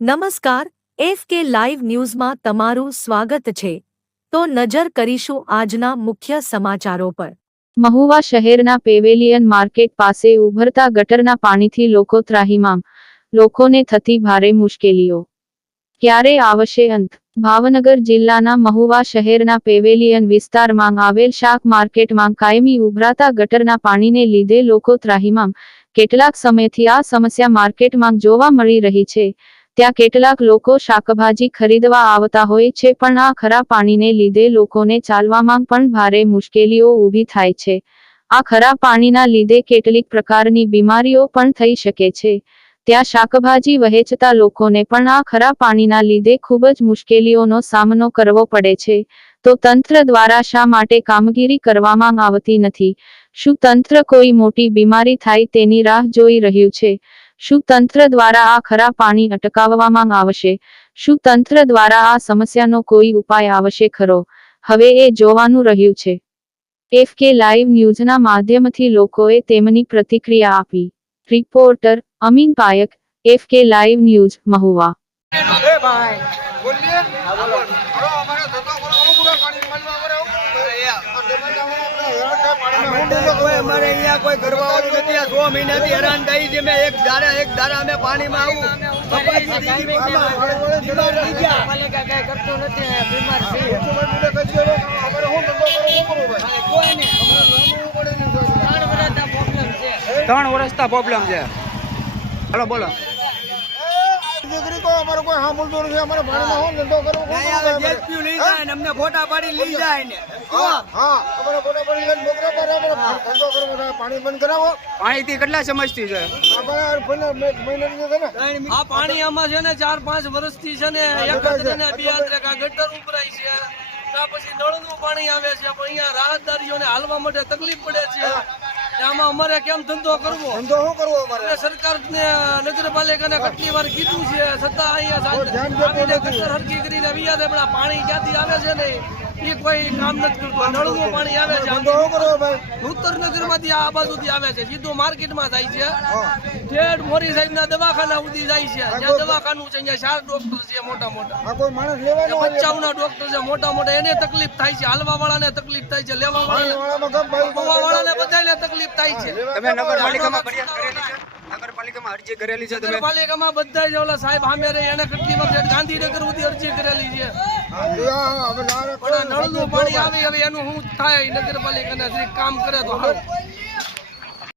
નમસ્કાર, F K live ન્યૂઝમાં તમારું સ્વાગત છે. તો નજર કરીશું આજના મુખ્ય સમાચારો પર. મહુવા શહેરના પેવેલિયન માર્કેટ પાસે ઉભરતા ગટરના પાણીથી લોકો ત્રાહિમામ. લોકોને થતી ભારે મુશ્કેલીઓ. ક્યારે આવશે અંત? ભાવનગર જિલ્લાના મહુવા શહેરના પેવેલિયન વિસ્તારમાં આવેલ શાક માર્કેટમાં કાયમી ઉભરાતા ગટરના પાણીને લીધે લોકો ત્રાહિમામ. કેટલાક સમયથી આ સમસ્યા માર્કેટમાં જોવા મળી રહી છે. ત્યાં કેટલાક લોકો શાકભાજી ખરીદવા આવતા હોય છે, પણ આ ખરા પાણીને લીધે લોકોને ચાલવામાં પણ ભારે મુશ્કેલીઓ ઊભી થાય છે. આ ખરા પાણીના લીધે કેટલીક પ્રકારની બીમારીઓ પણ થઈ શકે છે. ત્યાં શાકભાજી વહેંચતા લોકોને પણ આ ખરા પાણીના લીધે ખૂબ જ મુશ્કેલીઓનો સામનો કરવો પડે છે. તો તંત્ર દ્વારા શા માટે કામગીરી કરવામાં આવતી નથી? શું તંત્ર કોઈ મોટી બીમારી થાય તેની રાહ જોઈ રહ્યું છે? શું તંત્ર દ્વારા આ ખરા પાણી અટકાવવામાં આવશે. શું તંત્ર દ્વારા આ સમસ્યાનો કોઈ ઉપાય આવશે ખરો. હવે એ જોવાનું રહ્યું છે. એફ કે લાઈવ ન્યૂઝના માધ્યમથી લોકોએ તેમની પ્રતિક્રિયા આપી. Reporter Amin Payak, F K live news, Mahuva. અમારે અહીંયા કોઈ ઘરવાળું નથી. આ સો મહિનાથી હેરાન થઈ છે. મેં એક ધારા એક ધારા અમે પાણીમાં આવું. ત્રણ વર્ષના પ્રોબ્લેમ છે. હાલો બોલો. દીકરી તો અમારે કોઈ સાંભળતું નથી અમારે પાણીમાં શું ધંધો કરવો નહીં આવે, અમારે? લઈ જાય ને અમને ફોટા પાડી લઈ જાય ને. હા હા. અમારે ફોટા પાડી લઈને મોકલો પર અમારે ધંધો કરવો છે પાણી બંધ કરાવો. પાણીથી કેટલા સમજથી છે? અમારે પંદર મહિનાની છે ને આ પાણી આમાં છે ને ચાર પાંચ વર્ષથી છે ને એક જ ને બે આંતરે કાં ગટર ઉભરાય છે. કાં પછી નળનું પાણી આવે છે પણ અહીંયા રાહતદારીઓને હાલવા માટે તકલીફ પડે છે. આમાં અમારે કેમ ધંધો કરવો? ધંધો શું કરવો અમારે? અને સરકારને નગરપાલિકાને કેટલી વાર કીધું છે છતાં અહીંયા હરકી કરીને વિયાદે પણ આ પાણી ક્યાંથી આવે છે ને? એ કોઈ કામ નથી કરતું. નળનું પાણી આવે છે. ધંધો શું કરવો ભાઈ? ઉત્તરનગરમાંથી આ બાજુથી આવે છે સીધું માર્કેટમાં જાય છે. જેઠ મોરી સાહેબ ના દવાખાના સુધી જાય છે. જ્યાં દવાખાનું છે અહીંયા ચાર ડોક્ટર છે મોટા મોટા. કોઈ માણસ લેવાનો ના ડોક્ટર છે મોટા મોટા. એને તકલીફ થાય છે હાલવા વાળાને તકલીફ થાય છે લેવા વાળાને તકલીફ થાય છે તમે નગરપાલિકામાં ફરિયાદ કરેલી છે નગરપાલિકામાં અરજી કરેલી છે તમે નગરપાલિકામાં બધા જ ઓલા સાહેબ સામે રહે એને કેટલી વખત ગાંધીનગર સુધી અરજી કરેલી છે પણ નળનું પાણી આવે હવે એનું શું થાય નગરપાલિકા ને કામ કરે તો સારું